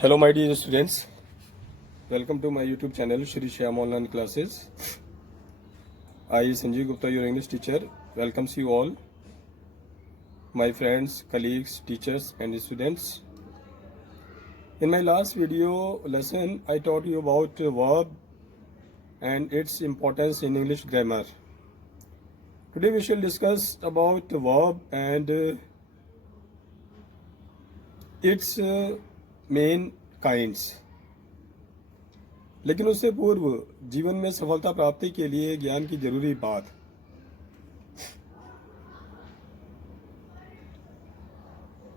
Hello my dear students, welcome to my YouTube channel Shri Shyam Online Classes. I Sanjeev Gupta, your English teacher, welcomes you all, my friends, colleagues, teachers and students. In my last video lesson, I taught you about verb and its importance in English grammar. Today we shall discuss about verb and its main kinds. लेकिन उससे पूर्व जीवन में सफलता प्राप्ति के लिए ज्ञान की जरूरी बात।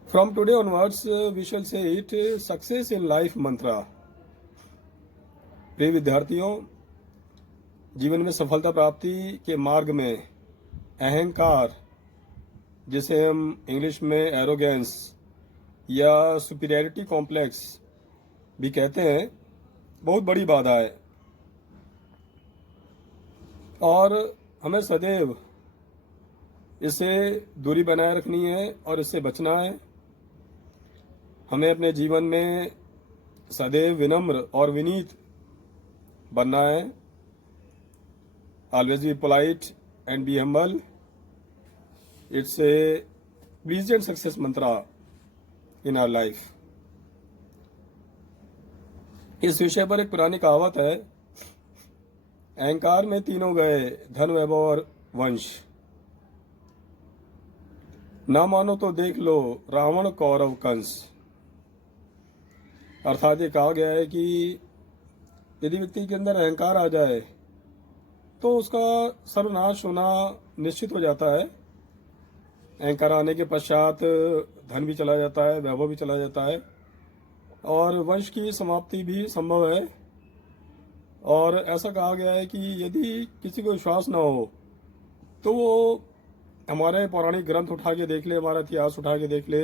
From today onwards we shall say it success in life mantra. प्रिय विद्यार्थियों, जीवन में सफलता प्राप्ति के मार्ग में अहंकार, जिसे हम इंग्लिश में एरोगेंस या सुपीरियरिटी कॉम्प्लेक्स भी कहते हैं, बहुत बड़ी बाधा है और हमें सदैव इससे दूरी बनाए रखनी है और इससे बचना है। हमें अपने जीवन में सदैव विनम्र और विनीत बनना है। Always be polite and be humble. It's a pleasant success mantra in our life. इस विषय पर एक पुरानी कहावत है, अहंकार में तीनों गए, धन वैभव और वंश। ना मानो तो देख लो रावण कौरव कंस। अर्थात ये कहा गया है कि यदि व्यक्ति के अंदर अहंकार आ जाए तो उसका सर्वनाश होना निश्चित हो जाता है। अहंकार आने के पश्चात धन भी चला जाता है, वैभव भी चला जाता है और वंश की समाप्ति भी संभव है। और ऐसा कहा गया है कि यदि किसी को विश्वास न हो तो वो हमारे पौराणिक ग्रंथ उठा के देख ले, हमारा इतिहास उठा के देख ले।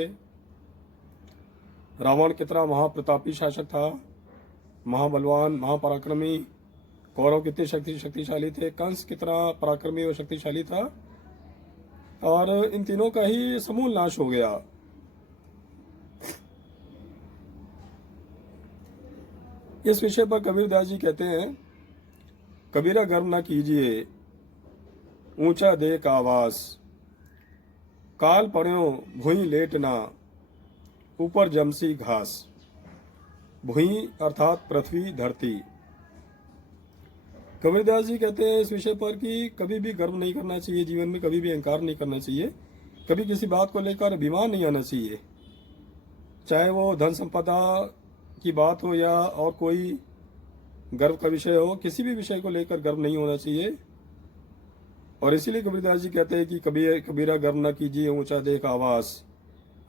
रावण कितना महाप्रतापी शासक था, महाबलवान, महापराक्रमी। कौरव कितने शक्तिशाली थे। कंस कितना पराक्रमी और शक्तिशाली था और इन तीनों का ही समूल नाश हो गया। इस विषय पर कबीरदास जी कहते हैं, कबीरा गर्व न कीजिए ऊंचा देख आवास, काल पड़्यो भुई लेटना ऊपर जमसी घास। भुई अर्थात पृथ्वी, धरती। कबीरदास जी कहते हैं इस विषय पर कि कभी भी गर्व नहीं करना चाहिए, जीवन में कभी भी अहंकार नहीं करना चाहिए, कभी किसी बात को लेकर अभिमान नहीं आना चाहिए। चाहे वो धन संपदा की बात हो या और कोई गर्व का विषय हो, किसी भी विषय को लेकर गर्व नहीं होना चाहिए। और इसीलिए कबीरदास जी कहते हैं कि कबीरा गर्व न कीजिए ऊंचा देख आवास।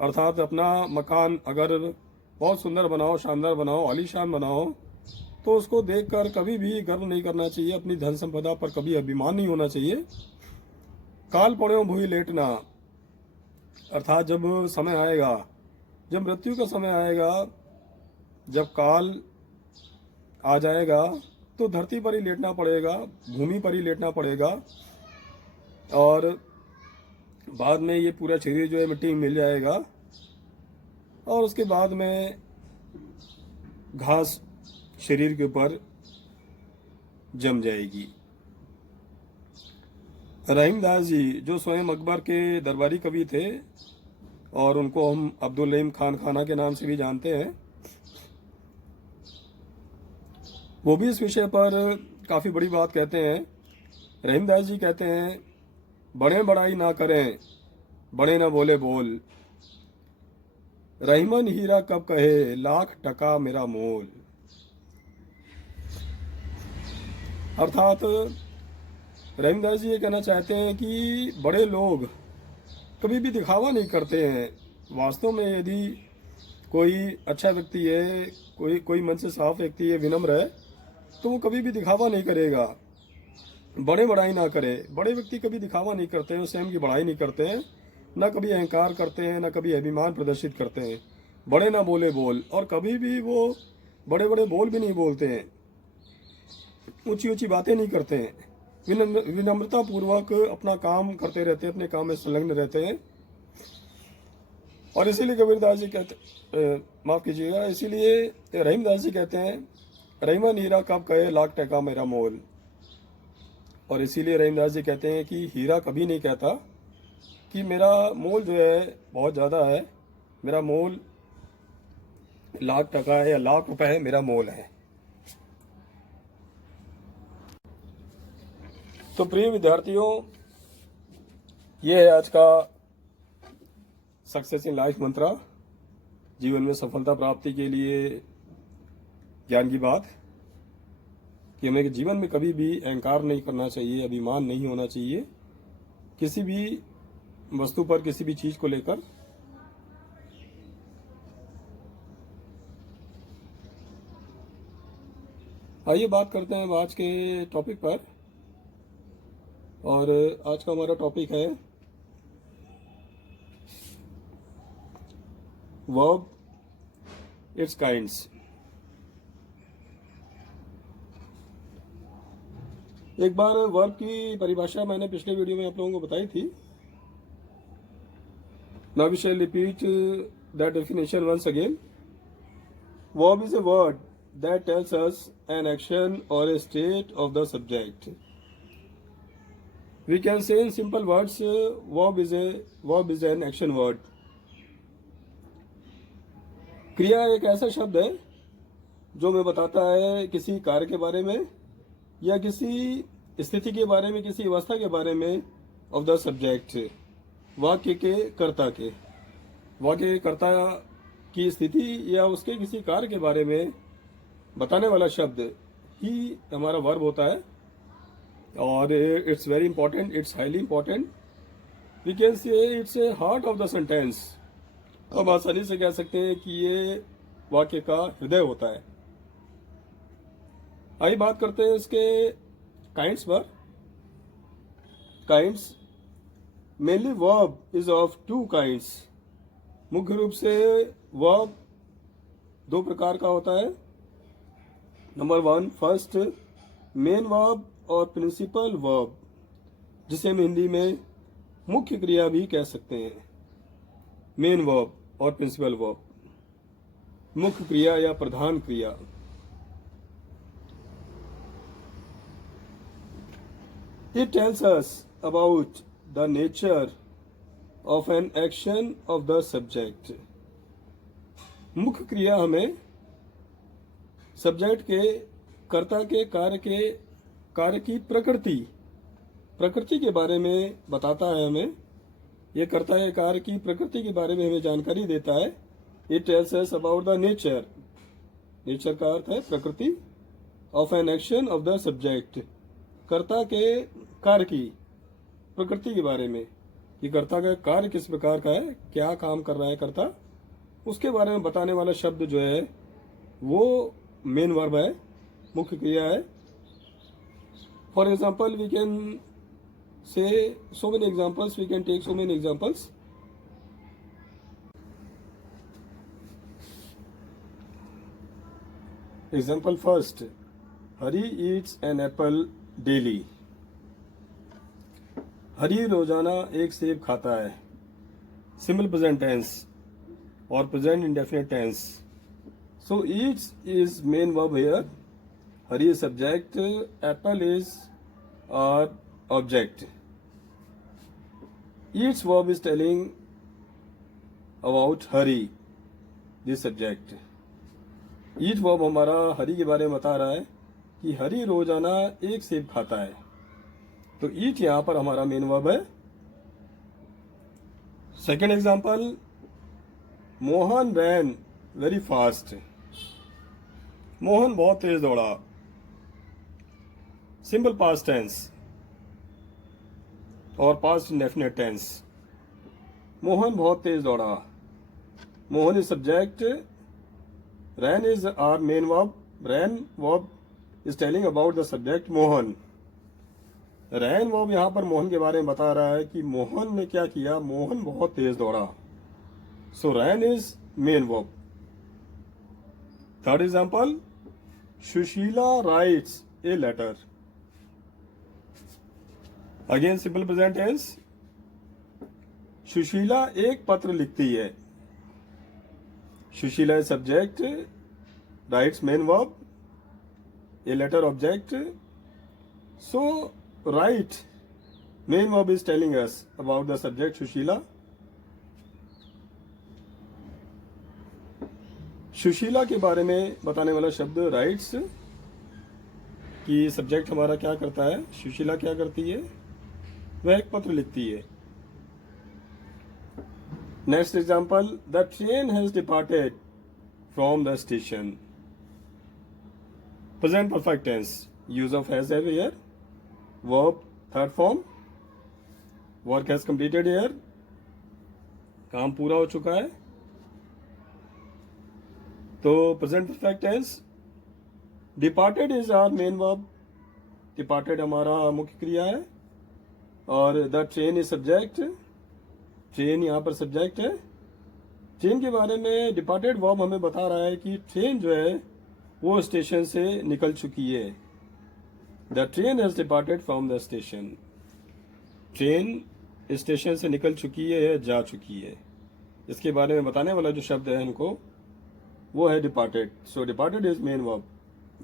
अर्थात अपना मकान अगर बहुत सुंदर बनाओ, शानदार बनाओ, आलीशान बनाओ, तो उसको देखकर कभी भी गर्व नहीं करना चाहिए। अपनी धन संपदा पर कभी अभिमान नहीं होना चाहिए। काल पड़े भूई लेटना, अर्थात जब समय आएगा, जब मृत्यु का समय आएगा, जब काल आ जाएगा तो धरती पर ही लेटना पड़ेगा, भूमि पर ही लेटना पड़ेगा और बाद में ये पूरा शरीर जो है मिट्टी में मिल जाएगा और उसके बाद में घास शरीर के ऊपर जम जाएगी। रहीमदास जी जो स्वयं अकबर के दरबारी कवि थे और उनको हम अब्दुल रहीम खान खाना के नाम से भी जानते हैं, वो भी इस विषय पर काफ़ी बड़ी बात कहते हैं। रहीमदास जी कहते हैं, बड़े बड़ाई ना करें, बड़े ना बोले बोल, रहीमन हीरा कब कहे लाख टका मेरा मोल। अर्थात रहीमदास जी ये कहना चाहते हैं कि बड़े लोग कभी भी दिखावा नहीं करते हैं। वास्तव में यदि कोई अच्छा व्यक्ति है, कोई मन से साफ व्यक्ति है, विनम्र है, तो वो कभी भी दिखावा नहीं करेगा। बड़े बड़ाई ना करे। बड़े व्यक्ति कभी दिखावा नहीं करते हैं, स्वयं की बड़ाई नहीं करते हैं, न कभी अहंकार करते हैं, न कभी अभिमान प्रदर्शित करते हैं। बड़े ना बोले बोल, और कभी भी वो बड़े बड़े बोल भी नहीं बोलते हैं, ऊंची ऊंची बातें नहीं करते हैं। विनम्रता पूर्वक अपना काम करते रहते हैं, अपने काम में संलग्न रहते हैं। और इसीलिए कबीरदास जी कहते, माफ़ कीजिएगा, इसीलिए रहीमदास जी कहते हैं, रहीमा हीरा कब कहे लाख टका मेरा मोल। और इसीलिए रहीमदास जी कहते हैं कि हीरा कभी नहीं कहता कि मेरा मोल जो है बहुत ज़्यादा है, मेरा मोल लाख टका है या लाख रुपए है, मेरा मोल है। तो प्रिय विद्यार्थियों, ये है आज का सक्सेस इन लाइफ मंत्रा, जीवन में सफलता प्राप्ति के लिए ज्ञान की बात, कि हमें जीवन में कभी भी अहंकार नहीं करना चाहिए, अभिमान नहीं होना चाहिए किसी भी वस्तु पर, किसी भी चीज को लेकर। आइए बात करते हैं आज के टॉपिक पर। और आज का हमारा टॉपिक है वर्ब इट्स काइंड्स। एक बार वर्ब की परिभाषा मैंने पिछले वीडियो में आप लोगों को बताई थी। Now we shall repeat that definition once again. Verb is a word that tells us an action or a state of the subject. We can say in simple words, verb is an action word. क्रिया एक ऐसा शब्द है जो हमें बताता है किसी कार्य के बारे में या किसी स्थिति के बारे में, किसी अवस्था के बारे में, ऑफ द सब्जेक्ट, वाक्य के कर्ता के, वाक्य के कर्ता की स्थिति या उसके किसी कार्य के बारे में बताने वाला शब्द ही हमारा वर्ब होता है। और it's very important, it's highly important. We can say it's a heart of the sentence. हम आसानी से कह सकते हैं कि ये वाक्य का हृदय होता है। आइए बात करते हैं इसके काइंड्स पर। Kinds mainly verb is of two kinds. मुख्य रूप से वर्ब दो प्रकार का होता है। Number one, first, main verb और प्रिंसिपल वर्ब, जिसे हम हिंदी में मुख्य क्रिया भी कह सकते हैं। मेन वर्ब और प्रिंसिपल वर्ब, मुख्य क्रिया या प्रधान क्रिया। It tells us about the nature of an action of the subject. मुख्य क्रिया हमें सब्जेक्ट के, कर्ता के कार्य की प्रकृति के बारे में बताता है। हमें ये कर्ता के कार्य की प्रकृति के बारे में हमें जानकारी देता है। It tells us about the nature, nature का अर्थ है प्रकृति, of an action of the subject, कर्ता के कार्य की प्रकृति के बारे में, कि कर्ता का कार्य किस प्रकार का है, क्या काम कर रहा है कर्ता, उसके बारे में बताने वाला शब्द जो है वो मेन वर्ब है, मुख्य क्रिया है। For example we can say so many examples, we can take so many examples. Example first, Hari eats an apple daily. Hari रोजाना एक सेब खाता है। सिंपल प्रेजेंट टेंस और present indefinite tense. So eats is main verb here, Hari is subject, apple is our object. Eats verb is telling about Hari, this subject. Eat verb हमारा हरी के बारे में बता रहा है कि हरी रोजाना एक सेब खाता है। तो ईट यहां पर हमारा मेन वर्ब है। Second example, Mohan ran very fast. Mohan बहुत तेज दौड़ा। सिंपल पास्ट टेंस और पास्ट इंडेफिनिट टेंस। मोहन बहुत तेज दौड़ा। Mohan is subject, ran is our main verb. Ran verb is telling about the subject Mohan. Ran verb यहां पर मोहन के बारे में बता रहा है कि मोहन ने क्या किया, मोहन बहुत तेज दौड़ा। So ran is main verb. Third example, Sushila writes a letter. Again simple present tense. Sushila एक पत्र लिखती है। Shushila is subject, writes main verb, a letter object. So write main verb is telling us about the subject Shushila. Sushila के बारे में बताने वाला शब्द राइट्स कि सब्जेक्ट हमारा क्या करता है, सुशीला क्या करती है, वह एक पत्र लिखती है। Next example, the train has departed from the station. Present perfect tense, use of has have here, verb third form, work has completed here, काम पूरा हो चुका है। तो present perfect tense, departed is our main verb, departed हमारा मुख्य क्रिया है, और the train is subject, train यहाँ पर सब्जेक्ट है। ट्रेन के बारे में डिपार्टेड वर्ब हमें बता रहा है कि ट्रेन जो है वो स्टेशन से निकल चुकी है। The train has departed from the station, train station से निकल चुकी है या जा चुकी है। इसके बारे में बताने वाला जो शब्द है इनको वो है departed. So departed is main verb,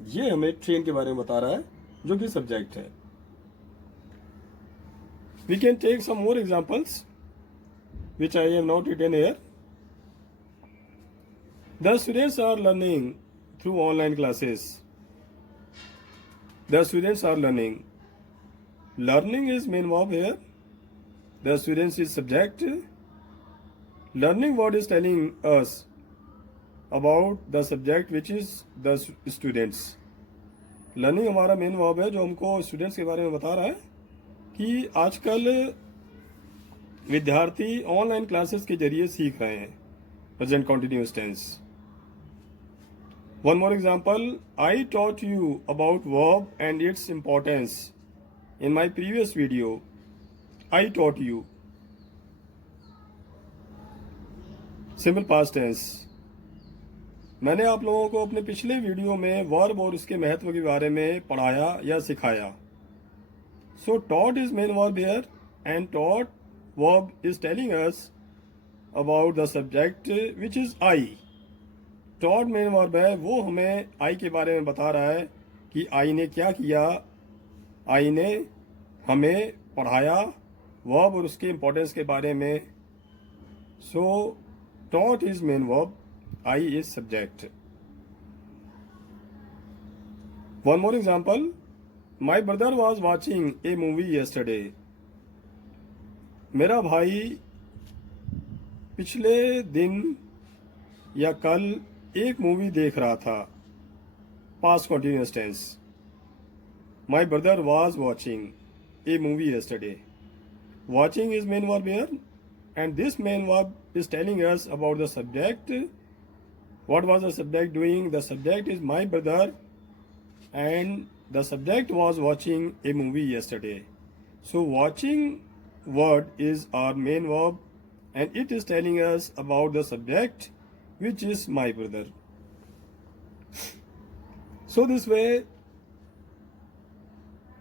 ये हमें ट्रेन के बारे में बता रहा है जो कि सब्जेक्ट है। We can take some more examples which I have not written here. The students are learning through online classes. The students are learning. Learning is main verb here. The students is subject. Learning word is telling us about the subject which is the students. Learning हमारा main verb है जो हमको students के बारे में बता रहा है कि आजकल विद्यार्थी ऑनलाइन क्लासेस के जरिए सीख रहे हैं। Present continuous tense. One more example, I taught you about verb and its importance in my previous video. I taught you, simple past tense. मैंने आप लोगों को अपने पिछले वीडियो में वर्ब और उसके महत्व के बारे में पढ़ाया या सिखाया। So taught is main verb here and taught verb is telling us about the subject which is I. Taught main verb है, वो हमें I के बारे में बता रहा है कि I ने क्या किया, I ने हमें पढ़ाया, verb और उसके importance के बारे में। So taught is main verb, I is subject. One more example, my brother was watching a movie yesterday. मेरा भाई पिछले दिन या कल एक मूवी देख रहा था। Past continuous tense, my brother was watching a movie yesterday. Watching is main verb here, and this main verb is telling us about the subject. What was the subject doing? The subject is my brother, and the subject was watching a movie yesterday. So watching word is our main verb and it is telling us about the subject which is my brother. So this way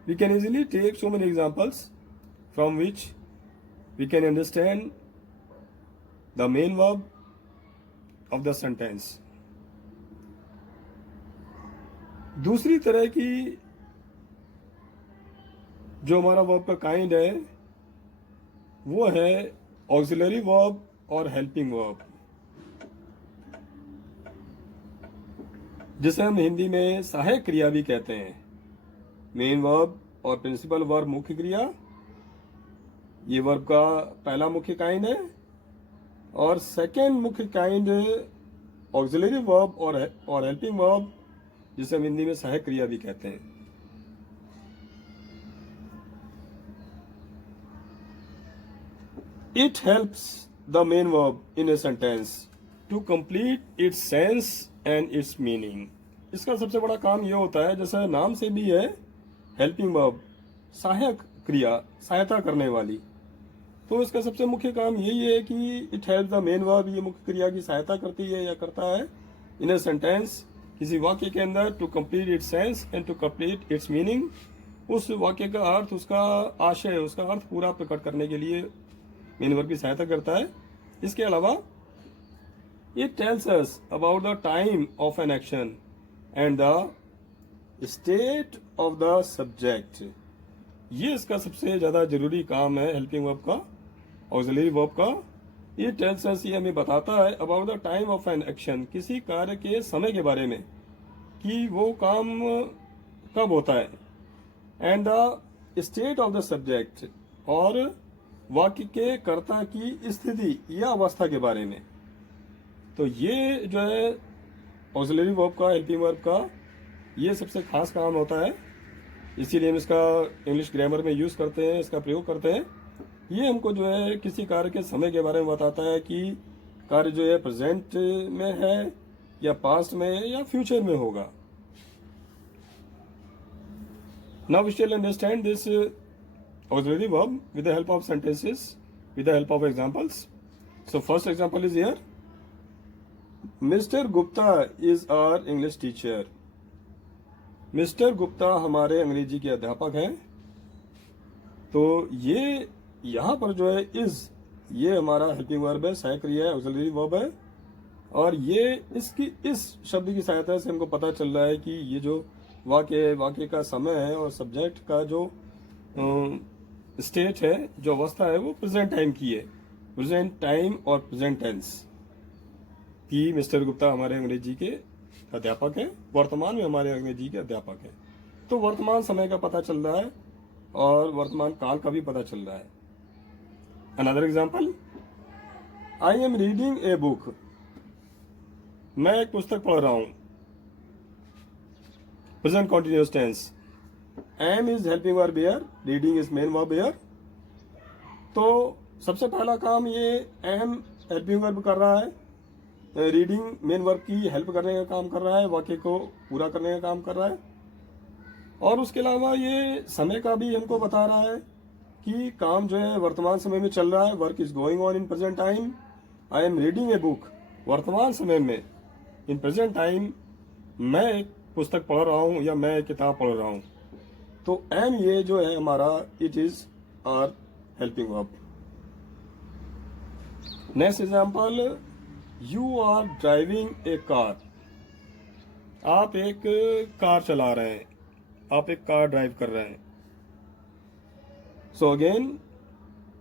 we can easily take so many examples from which we can understand the main verb of the sentence. दूसरी तरह की जो हमारा verb का kind है वो है auxiliary verb और हेल्पिंग वर्ब, जिसे हम हिंदी में सहायक क्रिया भी कहते हैं। मेन वर्ब और प्रिंसिपल वर्ब मुख्य क्रिया, ये वर्ब का पहला मुख्य काइंड है, और सेकेंड मुख्य काइंड ऑक्सिलरी वर्ब और हेल्पिंग वर्ब, जिसे हम हिंदी में सहायक क्रिया भी कहते हैं। It helps the main verb in a sentence to complete its sense and its meaning. इसका सबसे बड़ा काम ये होता है, जैसे नाम से भी है हेल्पिंग वर्ब, सहायक क्रिया, सहायता करने वाली। तो इसका सबसे मुख्य काम यही है कि it help the main verb, ये मुख्य क्रिया की सहायता करती है या करता है इन ए सेंटेंस, किसी वाक्य के अंदर, to complete its sense and to complete its meaning. उस वाक्य का अर्थ, उसका आशय, उसका अर्थ पूरा प्रकट करने के लिए मेन वर्ब की सहायता करता है। इसके अलावा It tells us about the time of an action and the state of the subject. ये इसका सबसे ज़्यादा जरूरी काम है हेल्पिंग वर्ब का, ऑक्सिलरी वर्ब का. It tells us, ये हमें बताता है about the time of an action, किसी कार्य के समय के बारे में कि वो काम कब होता है, and the state of the subject, और वाक्य के कर्ता की स्थिति या अवस्था के बारे में. तो ये जो है ऑक्सिलरी वर्ब का, हेल्पिंग वर्ब का, ये सबसे खास काम होता है. इसीलिए हम इसका इंग्लिश ग्रामर में यूज़ करते हैं, इसका प्रयोग करते हैं. ये हमको जो है किसी कार्य के समय के बारे में बताता है कि कार्य जो है प्रेजेंट में है या पास्ट में है या फ्यूचर में होगा. Now we shall understand this auxiliary verb with the help of sentences, with the help of examples. So first example is here. Mr. Gupta is our English teacher. Mr. Gupta हमारे अंग्रेजी के अध्यापक हैं. तो ये यहाँ पर जो है is, ये हमारा हेल्पिंग वर्ब है, सहायक क्रिया है, ऑक्सिलरी वर्ब है. और ये इसकी इस शब्द की सहायता से हमको पता चल रहा है कि ये जो वाक्य का समय है और सब्जेक्ट का जो स्टेट है, जो अवस्था है, वो प्रेजेंट टाइम की है. प्रेजेंट टाइम और प्रेजेंट टेंस कि मिस्टर गुप्ता हमारे अंग्रेजी के अध्यापक हैं, वर्तमान में हमारे अंग्रेजी के अध्यापक हैं. तो वर्तमान समय का पता चल रहा है और वर्तमान काल का भी पता चल रहा है. Another example, I am reading a book. मैं एक पुस्तक पढ़ रहा हूं. Present continuous tense. Am is helping verb here, reading is main verb here. तो सबसे पहला काम ये एम हेल्पिंग वर्ब कर रहा है, रीडिंग मेन वर्ब की हेल्प करने का काम कर रहा है, वाक्य को पूरा करने का काम कर रहा है. और उसके अलावा ये समय का भी हमको बता रहा है कि काम जो है वर्तमान समय में चल रहा है. Work is going on in present time. I am reading a book, वर्तमान समय में, इन प्रेजेंट टाइम मैं एक पुस्तक पढ़ रहा हूँ या मैं एक किताब पढ़ रहा हूँ. तो एम ये जो है हमारा, it is are helping verb. Next example, you are driving a car. आप एक कार चला रहे हैं, आप एक कार ड्राइव कर रहे हैं. So again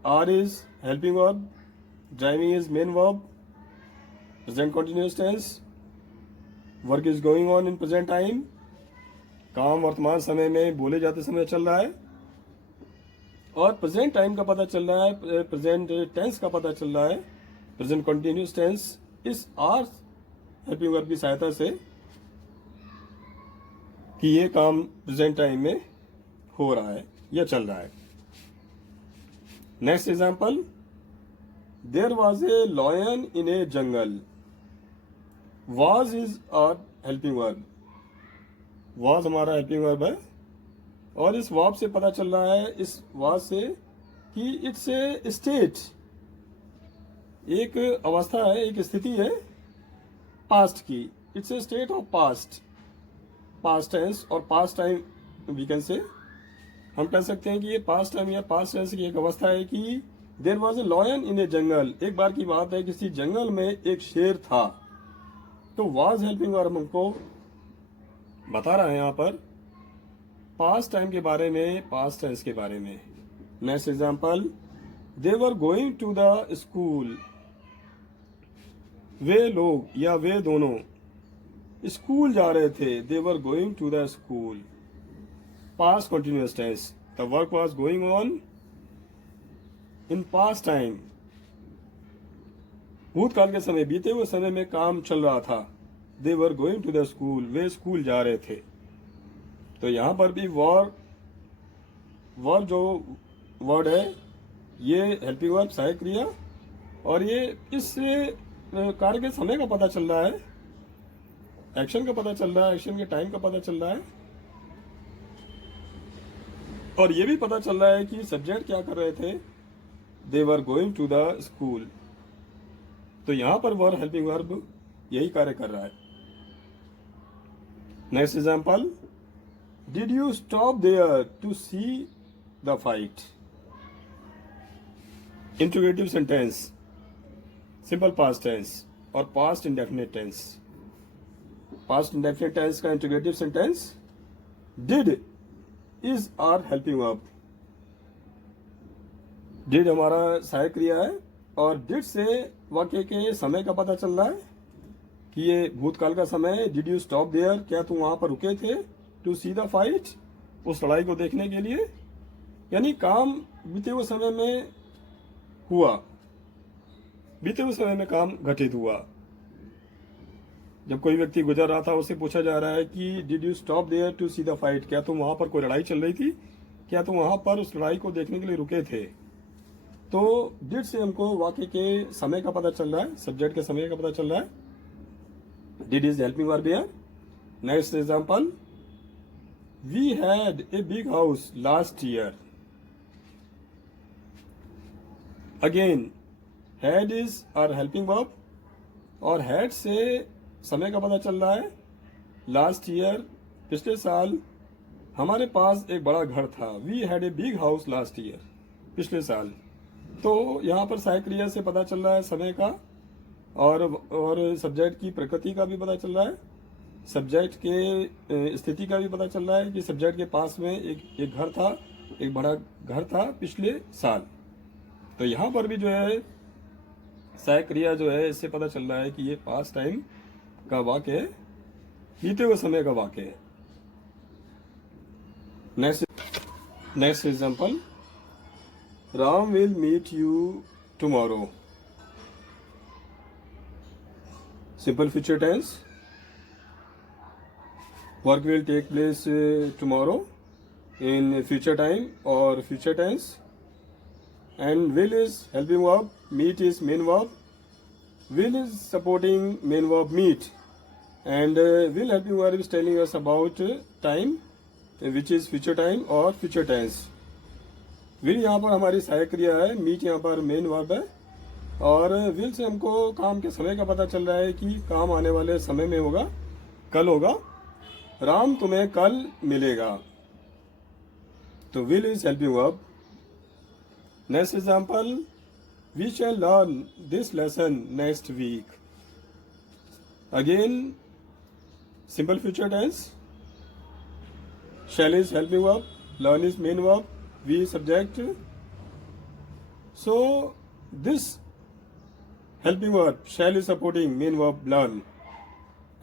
are is helping verb, driving is main verb, present continuous tense, work is going on in present time, काम वर्तमान समय में बोले जाते समय चल रहा है. और प्रेजेंट टाइम का पता चल रहा है, प्रेजेंट टेंस का पता चल रहा है, प्रेजेंट कंटिन्यूअस टेंस, इस आर हेल्पिंग वर्ब की सहायता से कि ये काम प्रेजेंट टाइम में हो रहा है या चल रहा है. Next example, there was a lion in a jungle. Was is are helping verb. Was हमारा हेल्पिंग वर्ब है और इस वर्ब से पता चल रहा है, इस वॉज से, कि इट्स ए स्टेट, एक अवस्था है, एक स्थिति है पास्ट की. It's a state of past, past tense और past time we can say. हम कह सकते हैं कि ये पास्ट टाइम या पास्ट टेंस की एक अवस्था है कि there was a lion in a jungle. एक बार की बात है, किसी जंगल में एक शेर था. तो वॉज हेल्पिंग वर्ब हमको बता रहा है यहाँ पर पास्ट टाइम के बारे में, पास्ट टेंस के बारे में. Next example, they were going to the school. वे लोग या वे दोनों स्कूल जा रहे थे. They were going to the school, past continuous tense. The work was going on in past time. भूतकाल के समय, बीते हुए समय में काम चल रहा था. They were going to the school, वे स्कूल जा रहे थे. तो यहां पर भी वॉर जो वर्ड है, ये हेल्पिंग वर्ब, सहायक क्रिया, और ये इस कार्य के समय का पता चल रहा है, एक्शन का पता चल रहा है, एक्शन के टाइम का पता चल रहा है. और ये भी पता चल रहा है कि सब्जेक्ट क्या कर रहे थे. They were going to the school. तो यहां पर वर हेल्पिंग वर्ब यही कार्य कर रहा है. Next example, did you stop there to see the fight. Interrogative sentence, simple past tense. और past indefinite tense. Past indefinite tense का integrative sentence did, is are helping verb. Did हमारा सहायक क्रिया है और डिड से वाक्य के समय का पता चल रहा है कि ये भूतकाल का समय है। डिड यू स्टॉप देयर, क्या तुम वहां पर रुके थे? टू सी द फाइट, उस लड़ाई को देखने के लिए, यानी काम बीते हुए समय में हुआ, बीते हुए समय में काम घटित हुआ। जब कोई व्यक्ति गुजर रहा था उससे पूछा जा रहा है कि did you stop there to see the fight, क्या तुम वहां पर कोई लड़ाई चल रही थी, क्या तुम वहां पर उस लड़ाई को देखने के लिए रुके थे? तो डिड से हमको वाक्य के समय का पता चल रहा है, सब्जेक्ट के समय का पता चल रहा है। Did is helping verb here. Next example, we had a big house last year. Again had is are helping verb और हैड से समय का पता चल रहा है। लास्ट ईयर, पिछले साल हमारे पास एक बड़ा घर था। We had a big house last year, पिछले साल। तो यहाँ पर सहायक क्रिया से पता चल रहा है समय का और सब्जेक्ट की प्रकृति का भी पता चल रहा है, सब्जेक्ट के स्थिति का भी पता चल रहा है कि सब्जेक्ट के पास में एक घर था, एक बड़ा घर था पिछले साल। तो यहाँ पर भी जो है सहायक क्रिया जो है इससे पता चल रहा है कि ये पास्ट टाइम का वाक्य है, बीते हुए समय का वाक्य है। Next example, Ram will meet you tomorrow. Simple future tense, work will take place tomorrow in future time और future tense. And will is helping verb, meet is main verb, will is supporting main verb meet, and will helping verb is telling us about time, which is future time or future tense. will यहाँ पर हमारी सहायक क्रिया है, meet यहाँ पर main verb है और will से हमको काम के समय का पता चल रहा है कि काम आने वाले समय में होगा, कल होगा। राम तुम्हें कल मिलेगा, तो will is helping verb। Next example, we shall learn this lesson next week. Again, simple future tense. Shall is helping verb, learn is main verb, we subject. So this helping verb, shall is supporting main verb learn,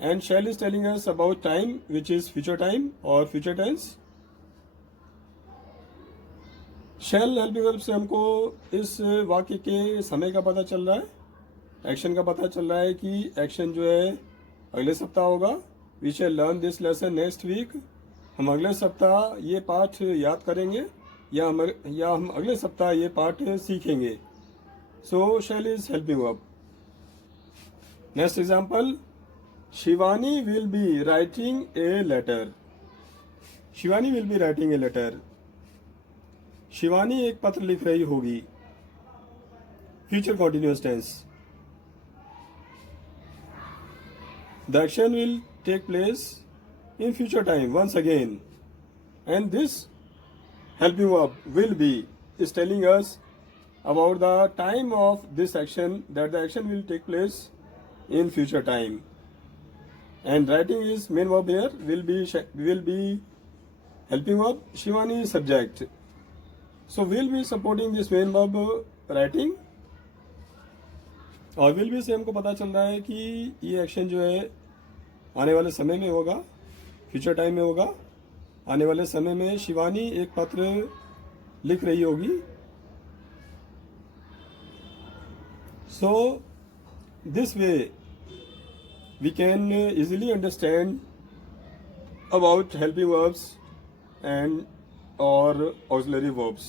and shall is telling us about time, which is future time or future tense. Shall helping verb से हमको इस वाक्य के समय का पता चल रहा है, एक्शन का पता चल रहा है कि एक्शन जो है अगले सप्ताह होगा। We shall learn this lesson next week, हम अगले सप्ताह ये पाठ याद करेंगे या हम अगले सप्ताह ये पाठ सीखेंगे। So shall is helping verb. Next example, Shivani will be writing a letter. Shivani will be writing a letter, Shivani एक पत्र लिख रही होगी। Future continuous tense, the action will take place in future time once again, and this helping verb will be is telling us about the time of this action, that the action will take place in future time, and writing is main verb here, will be helping verb, Shivani subject. So will be supporting this main verb writing, और will be से हमको पता चल रहा है कि ये action जो है आने वाले समय में होगा, फ्यूचर टाइम में होगा। आने वाले समय में शिवानी एक पत्र लिख रही होगी। So this way we can easily understand about helping verbs and or auxiliary verbs.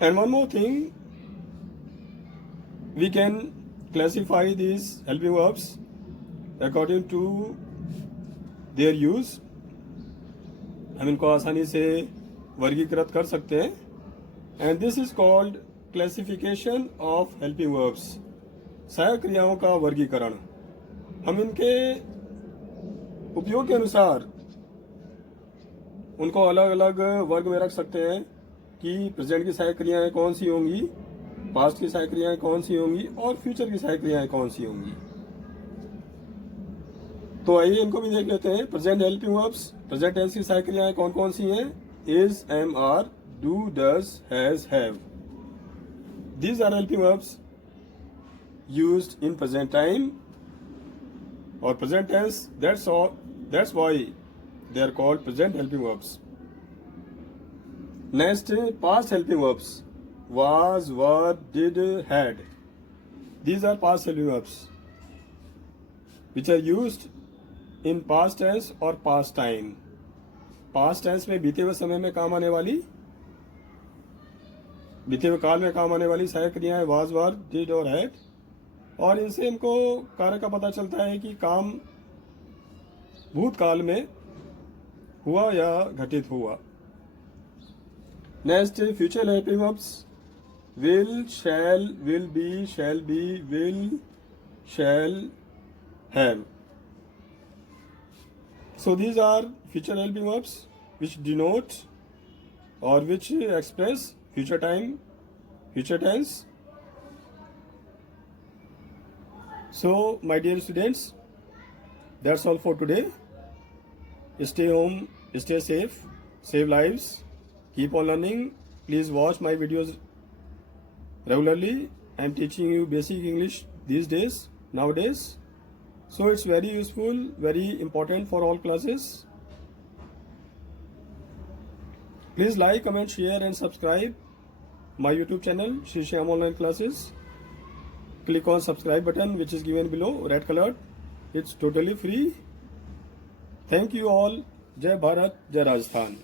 And one more thing, we can classify these helping verbs according to their use. हम इनको आसानी से वर्गीकृत कर सकते हैं, and this is called classification of helping verbs. सहायक क्रियाओं का वर्गीकरण। हम इनके उपयोग के अनुसार उनको अलग अलग वर्ग में रख सकते हैं कि प्रेजेंट की सहायक क्रियाएं कौन सी होंगी, पास्ट की सहायक क्रियाएं कौन सी होंगी और फ्यूचर की सहायक क्रियाएं कौन सी होंगी। तो आइए इनको भी देख लेते हैं। Present helping verbs, present tense की सहायक क्रियाएं कौन कौन सी हैं? Is, am, are, do, does, has, have. These are helping verbs used in present time or present tense. That's why they are called present helping verbs. Next, past helping verbs: was, were, did, had. These are past helping verbs which are used in past tense or past time. past tense में बीते हुए समय में काम आने वाली, बीते हुए काल में काम आने वाली सहायक क्रियाएं was, were, did और had, और इनसे हमको कार्य का पता चलता है कि काम भूतकाल में हुआ या घटित हुआ। Next, future helping verbs: will, shall, will be, will, shall, have. So these are future helping verbs which denote और which express future time, future tense. So, my dear students, that's all for today. Stay home, stay safe, save lives, keep on learning. Please watch my videos regularly. I am teaching you basic English these days, nowadays. So, it's very useful, very important for all classes. Please like, comment, share and subscribe my YouTube channel, Shri Shyam Online Classes. Click on subscribe button which is given below, red colored. It's totally free. Thank you all. Jai Bharat, Jai Rajasthan.